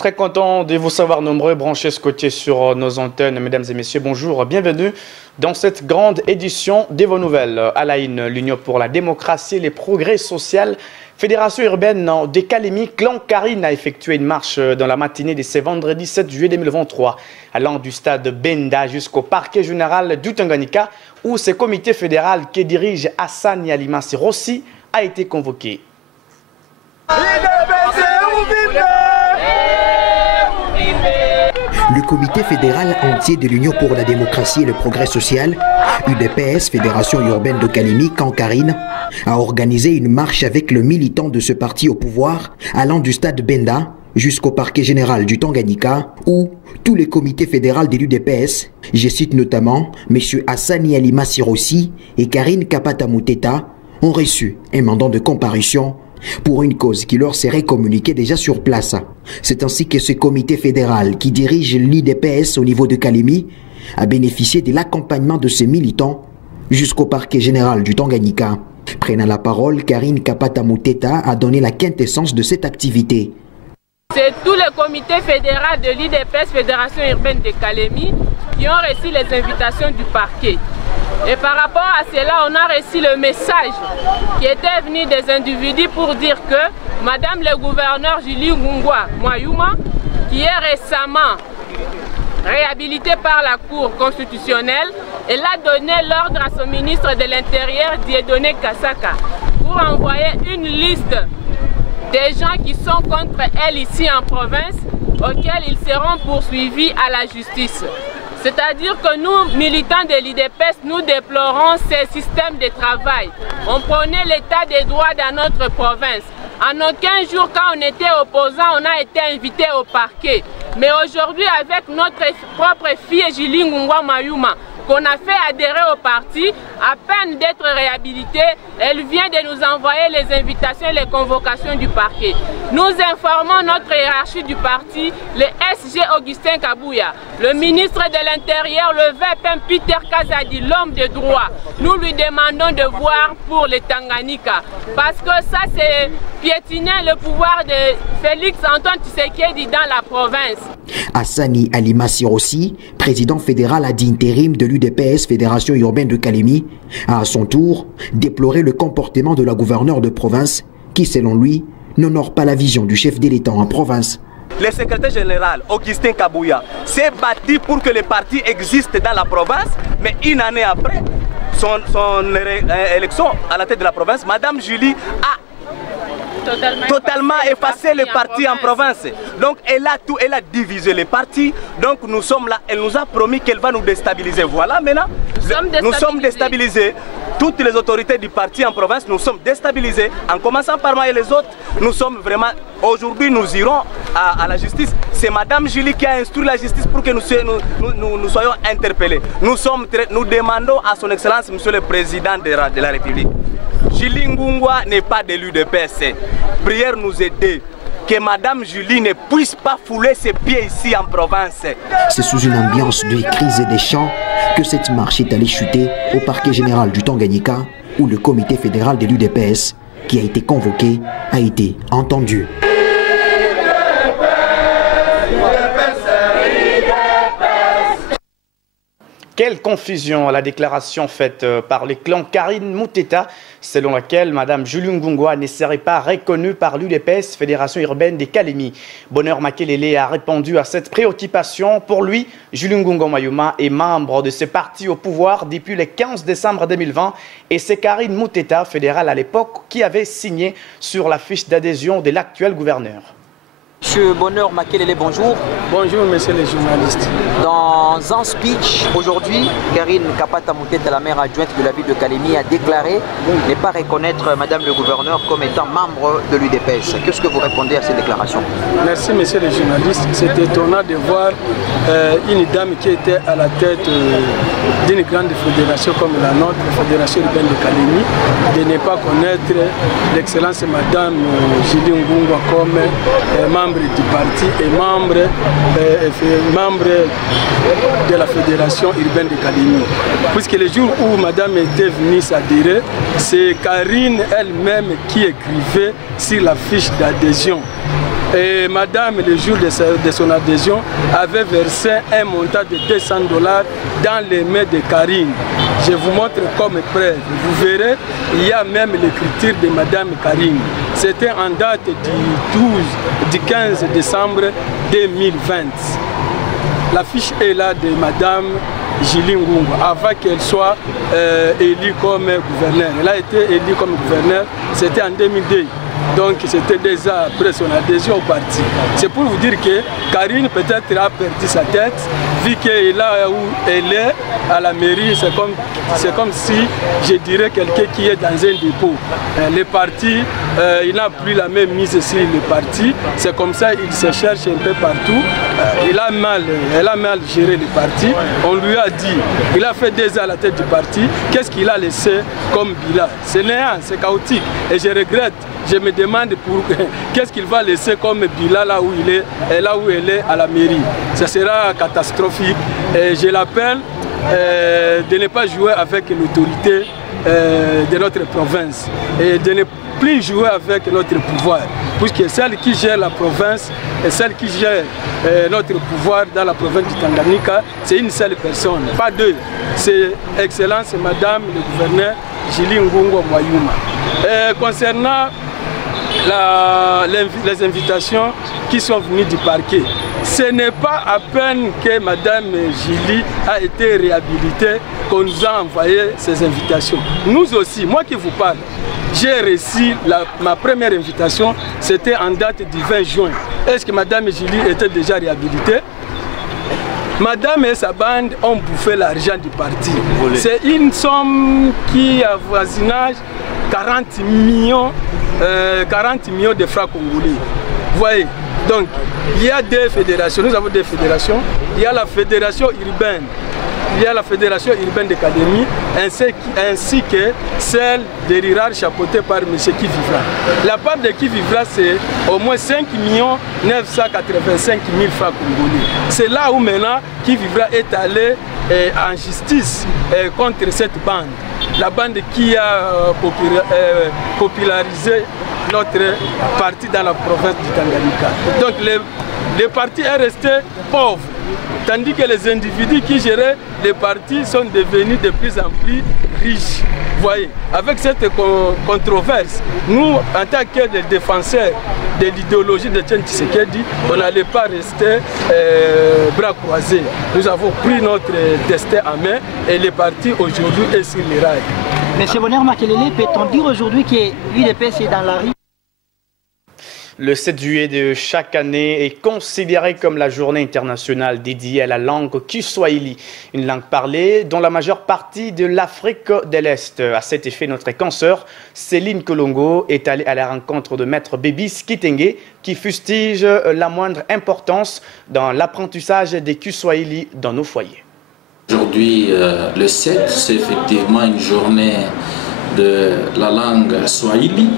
Très content de vous savoir nombreux branchés scotchés sur nos antennes. Mesdames et messieurs, bonjour, bienvenue dans cette grande édition de vos nouvelles. À la une, l'Union pour la démocratie et les progrès sociaux, Fédération urbaine de Kalemi, Clan Karine a effectué une marche dans la matinée de ce vendredi 7 juillet 2023, allant du stade Benda jusqu'au parquet général du Tanganyika, où ce comité fédéral qui dirige Hassani Alimasi Rossi a été convoqué. Le comité fédéral entier de l'Union pour la démocratie et le progrès social, UDPS, Fédération urbaine de Kalemi, Clan Karine, a organisé une marche avec le militant de ce parti au pouvoir, allant du stade Benda jusqu'au parquet général du Tanganyika, où tous les comités fédéraux de l'UDPS, je cite notamment M. Hassani Alimasi Rossi et Karine Kapata Muteta, ont reçu un mandat de comparution pour une cause qui leur serait communiquée déjà sur place. C'est ainsi que ce comité fédéral qui dirige l'IDPS au niveau de Kalemi a bénéficié de l'accompagnement de ses militants jusqu'au parquet général du Tanganyika. Prenant la parole, Karine Kapata Muteta a donné la quintessence de cette activité. C'est tout le comité fédéral de l'IDPS, Fédération urbaine de Kalemi, qui ont reçu les invitations du parquet. Et par rapport à cela, on a reçu le message qui était venu des individus pour dire que Madame le gouverneur Julie Ngungwa Mayuma, qui est récemment réhabilitée par la Cour constitutionnelle, elle a donné l'ordre à son ministre de l'Intérieur, Dieudonné Kasaka, pour envoyer une liste des gens qui sont contre elle ici en province, auxquels ils seront poursuivis à la justice. C'est-à-dire que nous, militants de l'IDPS, nous déplorons ces systèmes de travail. On prenait l'état des droits dans notre province. En aucun jour, quand on était opposant, on a été invité au parquet. Mais aujourd'hui, avec notre propre fille, Julie Ngungwa Mayuma, qu'on a fait adhérer au parti, à peine d'être réhabilitée, elle vient de nous envoyer les invitations et les convocations du parquet. Nous informons notre hiérarchie du parti, le SG Augustin Kabouya, le ministre de l'Intérieur, le VPM Peter Kazadi, l'homme de droit. Nous lui demandons de voir pour le Tanganyika, parce que ça c'est piétiner le pouvoir de Félix Antoine Tshisekedi dans la province. Hassani Alimasi Rossi, président fédéral ad intérim de l'UDPS, Fédération urbaine de Kalemi, a à son tour déploré le comportement de la gouverneure de province qui, selon lui, n'honore pas la vision du chef de l'État en province. Le secrétaire général, Augustin Kabouya, s'est battu pour que le parti existe dans la province, mais une année après son élection à la tête de la province, Madame Julie a totalement effacé le parti en province. Donc elle a divisé les partis. Donc nous sommes là, elle nous a promis qu'elle va nous déstabiliser. Voilà, maintenant, nous sommes déstabilisés. Toutes les autorités du parti en province, nous sommes déstabilisés. En commençant par moi et les autres, nous sommes vraiment... Aujourd'hui, nous irons à la justice. C'est Madame Julie qui a instruit la justice pour que nous soyons interpellés. Nous demandons à son Excellence, Monsieur le Président de la République, Julie Ngungwa n'est pas de l'UDPS. Prière nous aider que Madame Julie ne puisse pas fouler ses pieds ici en province. C'est sous une ambiance de cris et de chants que cette marche est allée chuter au parquet général du Tanganyika, où le comité fédéral de l'UDPS, qui a été convoqué, a été entendu. Quelle confusion à la déclaration faite par le clan Karine Muteta, selon laquelle Mme Julie Ngungwa ne serait pas reconnue par l'UDPS, Fédération urbaine de Kalemi. Bonheur Makelele a répondu à cette préoccupation. Pour lui, Julie Ngungwa Mayuma est membre de ce parti au pouvoir depuis le 15 décembre 2020 et c'est Karine Muteta, fédérale à l'époque, qui avait signé sur la fiche d'adhésion de l'actuel gouverneur. Monsieur Bonheur Makelele, bonjour. Bonjour, monsieur le journaliste. Dans un speech aujourd'hui, Karine Kapata Muteta, la maire adjointe de la ville de Kalemi, a déclaré ne pas reconnaître Madame le gouverneur comme étant membre de l'UDPS. Qu'est-ce que vous répondez à ces déclarations? Merci, monsieur le journaliste. C'est étonnant de voir une dame qui était à la tête d'une grande fédération comme la nôtre, la Fédération urbaine de Kalemi, de ne pas connaître l'excellence Madame Julie Ngungwa comme membre du parti et membre de la Fédération urbaine de Kalemi. Puisque le jour où Madame était venue s'adhérer, c'est Karine elle-même qui écrivait sur la fiche d'adhésion Et madame, le jour de son adhésion, avait versé un montant de 200 $ dans les mains de Karine. Je vous montre comme preuve. Vous verrez, il y a même l'écriture de madame Karine. C'était en date du 15 décembre 2020. La fiche est là de madame Julie Ngungu, avant qu'elle soit élue comme gouverneur. Elle a été élue comme gouverneur, c'était en 2002. Donc c'était déjà après son adhésion au parti. C'est pour vous dire que Karine peut-être a perdu sa tête, vu que là où elle est, à la mairie, c'est comme si, je dirais, quelqu'un qui est dans un dépôt. Les partis, il n'a plus la même mise sur les partis. C'est comme ça, il se cherche un peu partout. Elle a mal géré les partis. On lui a dit, il a fait 2 ans à la tête du parti. Qu'est-ce qu'il a laissé comme bilan? C'est néant, c'est chaotique. Et je regrette. Je me demande qu'est-ce qu'il va laisser comme bilan là où il est et là où elle est à la mairie. Ça sera catastrophique. Et je l'appelle de ne pas jouer avec l'autorité de notre province et de ne plus jouer avec notre pouvoir. Puisque celle qui gère la province et celle qui gère notre pouvoir dans la province du Tanganyika, c'est une seule personne, pas deux. C'est Excellence Madame le gouverneur Julie Ngungu Mwayuma. Concernant les invitations qui sont venues du parquet, ce n'est pas à peine que Madame Julie a été réhabilitée qu'on nous a envoyé ces invitations. Nous aussi, moi qui vous parle, j'ai reçu ma première invitation, c'était en date du 20 juin. Est-ce que Madame Julie était déjà réhabilitée? Madame et sa bande ont bouffé l'argent du parti. C'est une somme qui avoisinage 40 millions de francs congolais. Vous voyez, donc il y a des fédérations, nous avons des fédérations, il y a la fédération urbaine, il y a la fédération urbaine d'Académie, ainsi que celle de Rirar chapeautée par M. Kivivra. La part de Kivivra, c'est au moins 5 985 000 francs congolais. C'est là où maintenant Kivivra est allé en justice contre cette bande. La bande qui a popularisé notre parti dans la province du Tanganyika. Donc le parti est resté pauvre, tandis que les individus qui géraient les partis sont devenus de plus en plus riches. Vous voyez, avec cette controverse, nous, en tant que défenseurs de l'idéologie de Etienne Tshisekedi, on n'allait pas rester bras croisés. Nous avons pris notre destin en main et le parti aujourd'hui est sur les rails. Monsieur Bonheur Makelele, peut-on dire aujourd'hui que l'UDPS est dans la rue? Le 7 juillet de chaque année est considéré comme la journée internationale dédiée à la langue Kiswahili, une langue parlée dans la majeure partie de l'Afrique de l'Est. À cet effet, notre consoeur Céline Kolongo est allée à la rencontre de Maître Bébis Kitenge qui fustige la moindre importance dans l'apprentissage des Kiswahili dans nos foyers. Aujourd'hui, le 7, c'est effectivement une journée de la langue Swahili.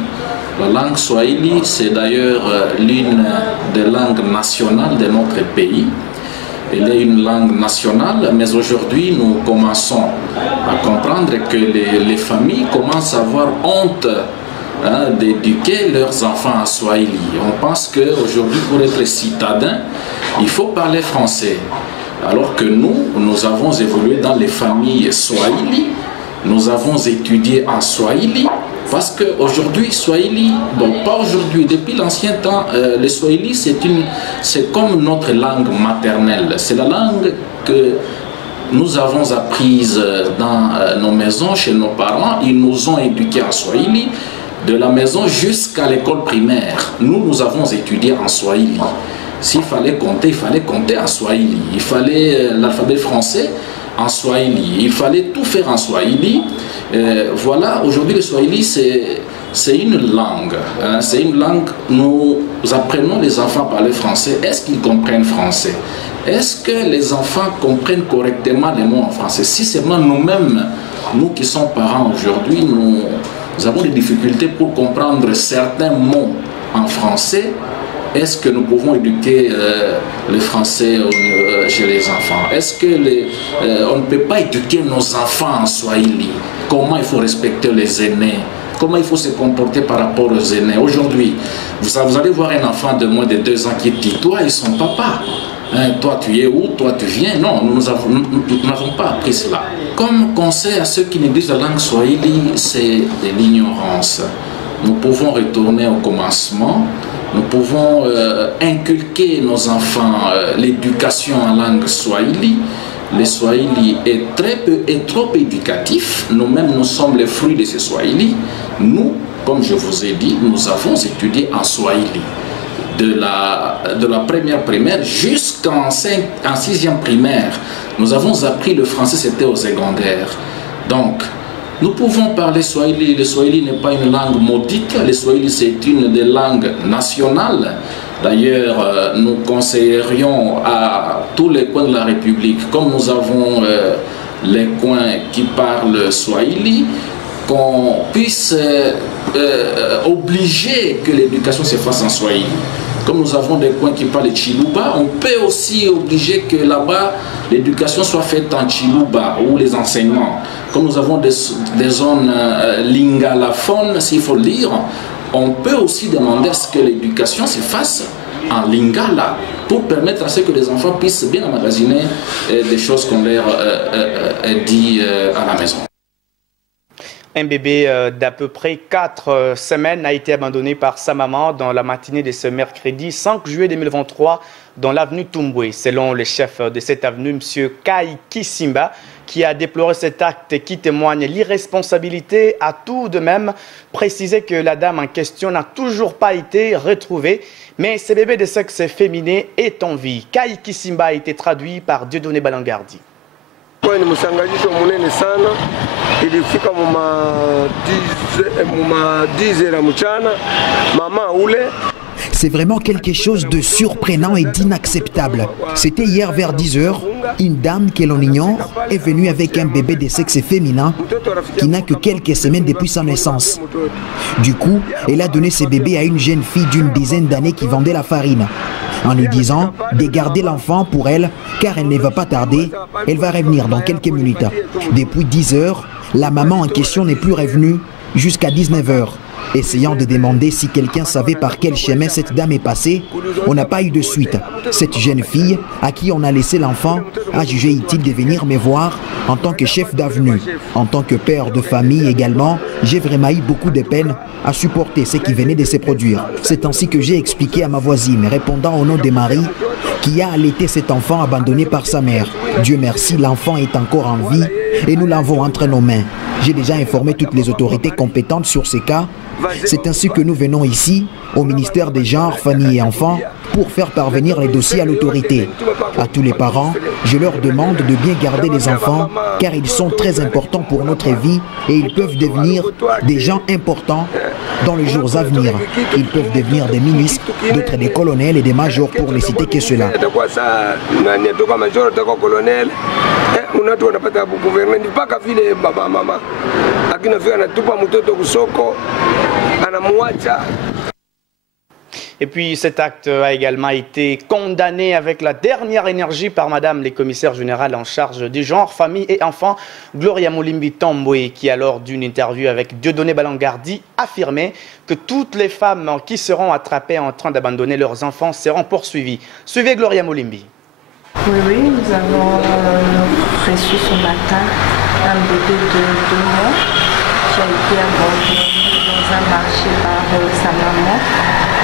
La langue Swahili, c'est d'ailleurs l'une des langues nationales de notre pays. Elle est une langue nationale, mais aujourd'hui, nous commençons à comprendre que les familles commencent à avoir honte d'éduquer leurs enfants à Swahili. On pense qu'aujourd'hui, pour être citadin, il faut parler français. Alors que nous avons évolué dans les familles Swahili, nous avons étudié en Swahili, parce qu'aujourd'hui, Swahili, donc pas aujourd'hui, depuis l'ancien temps, le Swahili c'est comme notre langue maternelle. C'est la langue que nous avons apprise dans nos maisons, chez nos parents. Ils nous ont éduqués en Swahili, de la maison jusqu'à l'école primaire. Nous avons étudié en Swahili. S'il fallait compter, il fallait compter en Swahili. Il fallait l'alphabet français en Swahili. Il fallait tout faire en Swahili. Voilà, aujourd'hui le Swahili c'est une langue. C'est une langue, nous apprenons les enfants à parler français. Est-ce qu'ils comprennent français? Est-ce que les enfants comprennent correctement les mots en français? Si seulement nous-mêmes, nous qui sommes parents aujourd'hui, nous avons des difficultés pour comprendre certains mots en français, est-ce que nous pouvons éduquer le français chez les enfants? Est-ce que on ne peut pas éduquer nos enfants en Swahili? Comment il faut respecter les aînés? comment il faut se comporter par rapport aux aînés. Aujourd'hui, vous allez voir un enfant de moins de 2 ans qui dit « toi et son papa ». Toi tu es où, toi tu viens. Non, nous n'avons pas appris cela. Comme conseil à ceux qui négligent la langue swahili, c'est de l'ignorance. Nous pouvons retourner au commencement, nous pouvons inculquer nos enfants l'éducation en langue swahili. Le swahili est trop éducatif. Nous-mêmes, nous sommes les fruits de ce swahili. Nous, comme je vous ai dit, nous avons étudié en swahili. De la première primaire jusqu'en 6e primaire. Nous avons appris le français, c'était au secondaire. Donc, nous pouvons parler swahili. Le swahili n'est pas une langue maudite. Le swahili, c'est une des langues nationales. D'ailleurs, nous conseillerions à tous les coins de la République, comme nous avons les coins qui parlent swahili, qu'on puisse obliger que l'éducation se fasse en swahili. Comme nous avons des coins qui parlent Chiluba, on peut aussi obliger que là-bas, l'éducation soit faite en Chiluba, ou les enseignements. Comme nous avons des zones lingalaphones, s'il faut le dire, on peut aussi demander à ce que l'éducation se fasse en lingala, pour permettre à ce que les enfants puissent bien emmagasiner des choses qu'on leur dit à la maison. Un bébé d'à peu près 4 semaines a été abandonné par sa maman dans la matinée de ce mercredi 5 juillet 2023 dans l'avenue Tumbwe. Selon le chef de cette avenue, M. Kai Kisimba, qui a déploré cet acte qui témoigne l'irresponsabilité, a tout de même précisé que la dame en question n'a toujours pas été retrouvée, mais ce bébé de sexe féminin est en vie. Kai Kisimba a été traduit par Dieudonné Balangardi. Ni msangajizo munene sana, ilifika muma 10 la mchana, mama ule. C'est vraiment quelque chose de surprenant et d'inacceptable. C'était hier vers 10 h, une dame que l'on ignore est venue avec un bébé de sexe féminin qui n'a que quelques semaines depuis sa naissance. Du coup, elle a donné ce bébé à une jeune fille d'une dizaine d'années qui vendait la farine, en lui disant de garder l'enfant pour elle, car elle ne va pas tarder, elle va revenir dans quelques minutes. Depuis 10 h, la maman en question n'est plus revenue jusqu'à 19 h. Essayant de demander si quelqu'un savait par quel chemin cette dame est passée, on n'a pas eu de suite. Cette jeune fille, à qui on a laissé l'enfant, a jugé utile de venir me voir en tant que chef d'avenue. En tant que père de famille également, j'ai vraiment eu beaucoup de peine à supporter ce qui venait de se produire. C'est ainsi que j'ai expliqué à ma voisine, répondant au nom de Marie, qui a allaité cet enfant abandonné par sa mère. Dieu merci, l'enfant est encore en vie et nous l'avons entre nos mains. J'ai déjà informé toutes les autorités compétentes sur ces cas. C'est ainsi que nous venons ici, au ministère des Genres, Familles et Enfants, pour faire parvenir les dossiers à l'autorité. À tous les parents, je leur demande de bien garder les enfants, car ils sont très importants pour notre vie et ils peuvent devenir des gens importants dans les jours à venir. Ils peuvent devenir des ministres, d'autres des colonels et des majors, pour ne citer que cela. Et puis cet acte a également été condamné avec la dernière énergie par Madame les commissaires générales en charge du genre, famille et enfants, Gloria Molimbi Tombwe, qui lors d'une interview avec Dieudonné Balangardi affirmait que toutes les femmes qui seront attrapées en train d'abandonner leurs enfants seront poursuivies. Suivez Gloria Molimbi. Oui, nous avons reçu ce matin un bébé de 2 mois qui a été abandonné dans un marché par sa maman.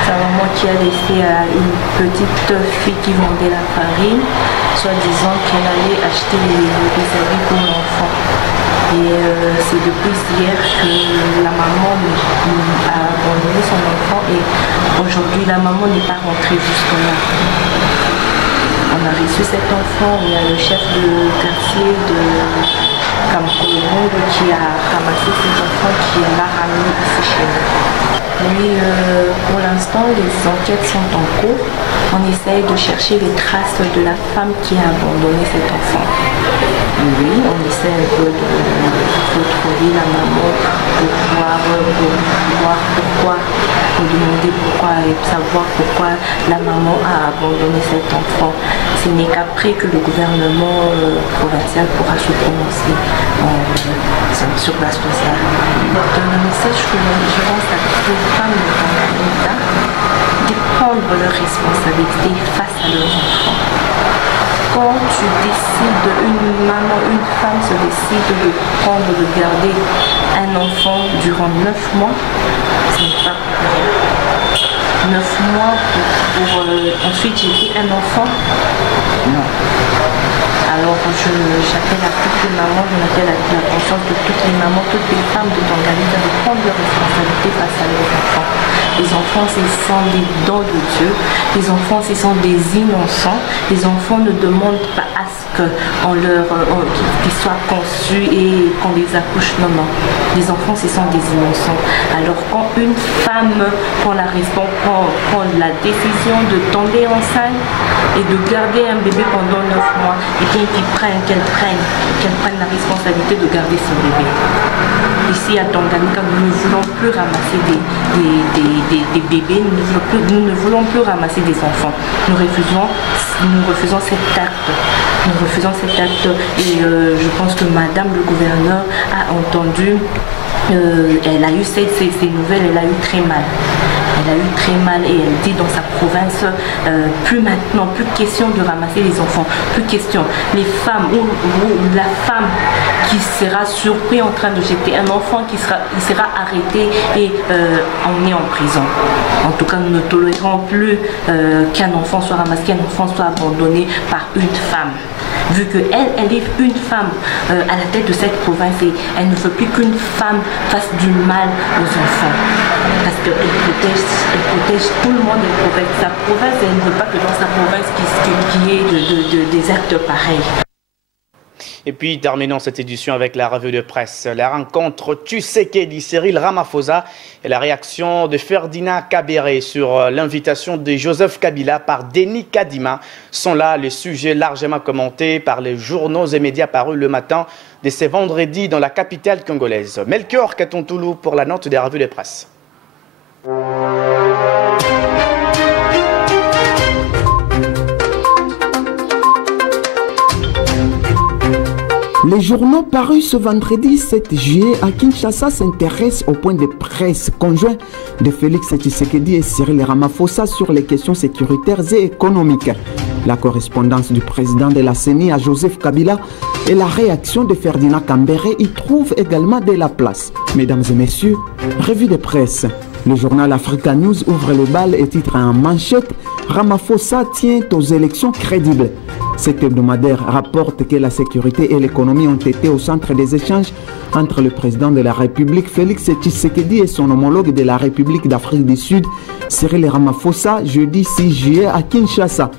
Sa maman qui a laissé une petite fille qui vendait la farine, soi-disant qu'elle allait acheter des habits pour l'enfant. Et c'est depuis hier que la maman a abandonné son enfant et aujourd'hui la maman n'est pas rentrée jusque-là. On a reçu cet enfant, il y a le chef de quartier de Kamkolongo qui a ramassé cet enfant qui l'a ramené ici chez nous. Oui, pour l'instant, les enquêtes sont en cours. On essaye de chercher les traces de la femme qui a abandonné cet enfant. Oui, on essaie un peu de trouver la maman pour demander pourquoi et savoir pourquoi la maman a abandonné cet enfant. Ce n'est qu'après que le gouvernement provincial pourra se prononcer sur la sociale. Le message que je lance à toutes les femmes de Tanganyika, de prendre leurs responsabilités face à leurs enfants. Quand tu décides, une femme se décide de garder un enfant durant 9 mois, ce n'est pas pour rien. 9 mois pour ensuite gérer un enfant? Non. Alors j'appelle à toutes les mamans, je m'appelle à la conscience de toutes les mamans, toutes les femmes de Tanganyika de prendre leurs responsabilités face à leurs enfants. Les enfants, ce sont des dons de Dieu. Les enfants, ce sont des innocents. Les enfants ne demandent pas à ce qu'ils soient conçus et qu'on les accouche. Non, non. Les enfants, ce sont des innocents. Alors, quand une femme prend la décision de tomber enceinte et de garder un bébé pendant 9 mois, et bien qu'elle prenne la responsabilité de garder son bébé. Ici à Tanganyika, nous ne voulons plus ramasser des bébés, nous ne voulons plus ramasser des enfants. Nous refusons cet acte. Nous refusons cet acte et je pense que Madame le gouverneur a entendu, elle a eu ces nouvelles, elle a eu très mal. Elle a eu très mal et elle dit dans sa province, plus maintenant, plus question de ramasser les enfants, plus question. Les femmes ou la femme qui sera surpris en train de jeter un enfant qui sera arrêté et emmené en prison. En tout cas, nous ne tolérons plus qu'un enfant soit ramassé, qu'un enfant soit abandonné par une femme. Vu qu'elle est une femme à la tête de cette province et elle ne veut plus qu'une femme fasse du mal aux enfants. Parce qu'elle protège tout le monde, elle protège sa province et elle ne veut pas que dans sa province qu'il y ait des actes pareils. Et puis, terminons cette édition avec la revue de presse. La rencontre Tshisekedi Cyril Ramaphosa et la réaction de Ferdinand Kabéré sur l'invitation de Joseph Kabila par Denis Kadima sont là les sujets largement commentés par les journaux et médias parus le matin de ce vendredi dans la capitale congolaise. Melchior Katontoulou pour la note des revues de presse. Les journaux parus ce vendredi 7 juillet à Kinshasa s'intéressent au point de presse conjoint de Félix Tshisekedi et Cyril Ramaphosa sur les questions sécuritaires et économiques. La correspondance du président de la CENI à Joseph Kabila et la réaction de Ferdinand Kabéré y trouvent également de la place. Mesdames et messieurs, revue de presse. Le journal Africa News ouvre le bal et titre en manchette « Ramaphosa tient aux élections crédibles ». Cet hebdomadaire rapporte que la sécurité et l'économie ont été au centre des échanges entre le président de la République Félix Tshisekedi et son homologue de la République d'Afrique du Sud Cyril Ramaphosa jeudi 6 juillet à Kinshasa.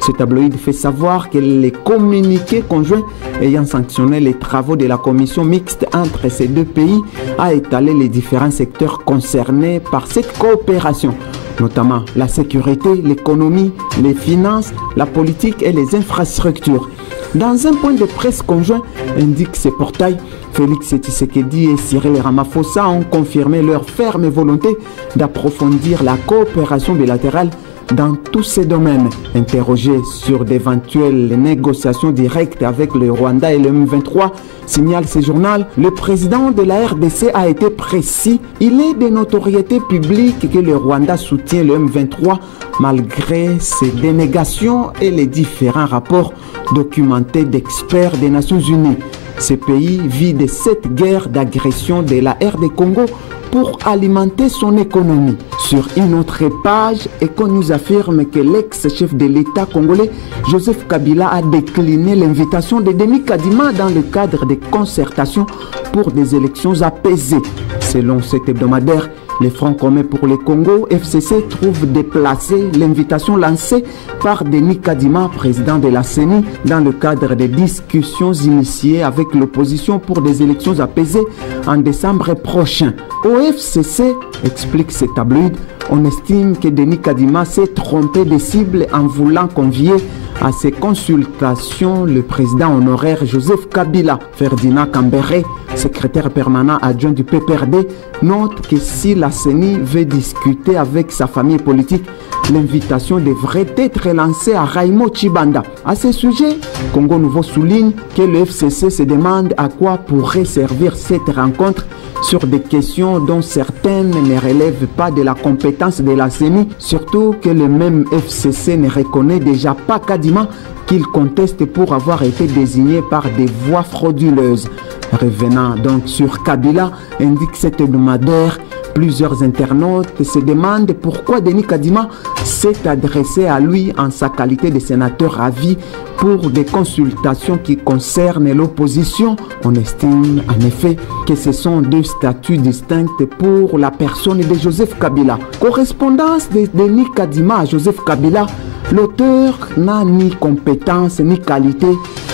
Ce tabloïd fait savoir que les communiqués conjoints ayant sanctionné les travaux de la commission mixte entre ces deux pays a étalé les différents secteurs concernés par cette coopération, notamment la sécurité, l'économie, les finances, la politique et les infrastructures. Dans un point de presse conjoint, indique ce portail, Félix Tshisekedi et Cyril Ramaphosa ont confirmé leur ferme volonté d'approfondir la coopération bilatérale dans tous ces domaines. Interrogé sur d'éventuelles négociations directes avec le Rwanda et le M23, signale ce journal, le président de la RDC a été précis. Il est de notoriété publique que le Rwanda soutient le M23 malgré ses dénégations et les différents rapports documentés d'experts des Nations Unies. Ce pays vit de cette guerre d'agression de la RD Congo pour alimenter son économie. Sur une autre page, Eco nous affirme que l'ex-chef de l'État congolais, Joseph Kabila, a décliné l'invitation de Denis Kadima dans le cadre des concertations pour des élections apaisées. Selon cet hebdomadaire, Le Front commun pour le Congo, FCC, trouve déplacée l'invitation lancée par Denis Kadima, président de la CENI, dans le cadre des discussions initiées avec l'opposition pour des élections apaisées en décembre prochain. Au FCC, explique ce tabloïd, on estime que Denis Kadima s'est trompé de cible en voulant convier à ces consultations le président honoraire Joseph Kabila. Ferdinand Kambere, secrétaire permanent adjoint du PPRD, note que si la CENI veut discuter avec sa famille politique, l'invitation devrait être lancée à Raimo Chibanda. À ce sujet, Congo Nouveau souligne que le FCC se demande à quoi pourrait servir cette rencontre sur des questions dont certaines ne relèvent pas de la compétence de la CENI, surtout que le même FCC ne reconnaît déjà pas Kadima, qu'il conteste pour avoir été désigné par des voies frauduleuses. Revenant donc sur Kabila, indique cet hebdomadaire, plusieurs internautes se demandent pourquoi Denis Kadima s'est adressé à lui en sa qualité de sénateur à vie pour des consultations qui concernent l'opposition. On estime en effet que ce sont deux statuts distincts pour la personne de Joseph Kabila. Correspondance de Denis Kadima à Joseph Kabila, l'auteur n'a ni compétence ni qualité,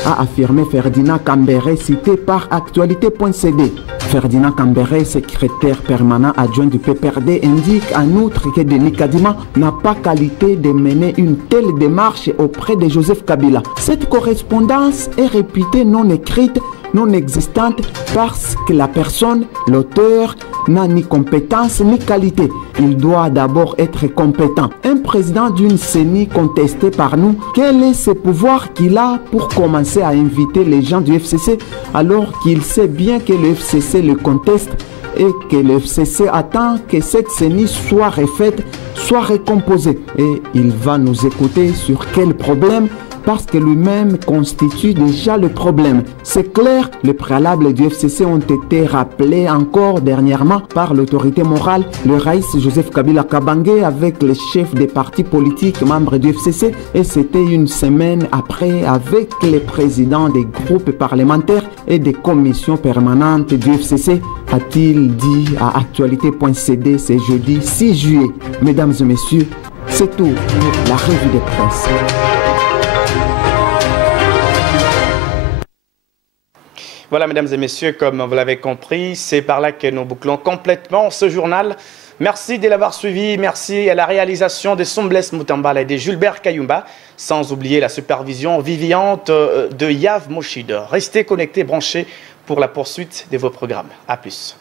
a affirmé Ferdinand Kambere, cité par actualité.cd. Ferdinand Kambere, secrétaire permanent adjoint du PPRD, indique en outre que Denis Kadima n'a pas qualité de mener une telle démarche auprès de Joseph Kabila. Cette correspondance est réputée non écrite, non existante, parce que la personne, l'auteur, n'a ni compétence ni qualité. Il doit d'abord être compétent. Un président d'une CENI contestée par nous, quel est ce pouvoir qu'il a pour commencer à inviter les gens du FCC alors qu'il sait bien que le FCC le conteste et que le FCC attend que cette CENI soit refaite, soit recomposée. Et il va nous écouter sur quel problème, parce que lui-même constitue déjà le problème. C'est clair, les préalables du FCC ont été rappelés encore dernièrement par l'autorité morale, le Raïs Joseph Kabila Kabange, avec les chefs des partis politiques membres du FCC, et c'était une semaine après avec les présidents des groupes parlementaires et des commissions permanentes du FCC, a-t-il dit à actualité.cd ce jeudi 6 juillet. Mesdames et messieurs, c'est tout pour la revue de presse. Voilà, mesdames et messieurs, comme vous l'avez compris, c'est par là que nous bouclons complètement ce journal. Merci de l'avoir suivi. Merci à la réalisation de Sombles Moutambala et de Julbert Kayumba, sans oublier la supervision vivante de Yav Moshid. Restez connectés, branchés pour la poursuite de vos programmes. À plus.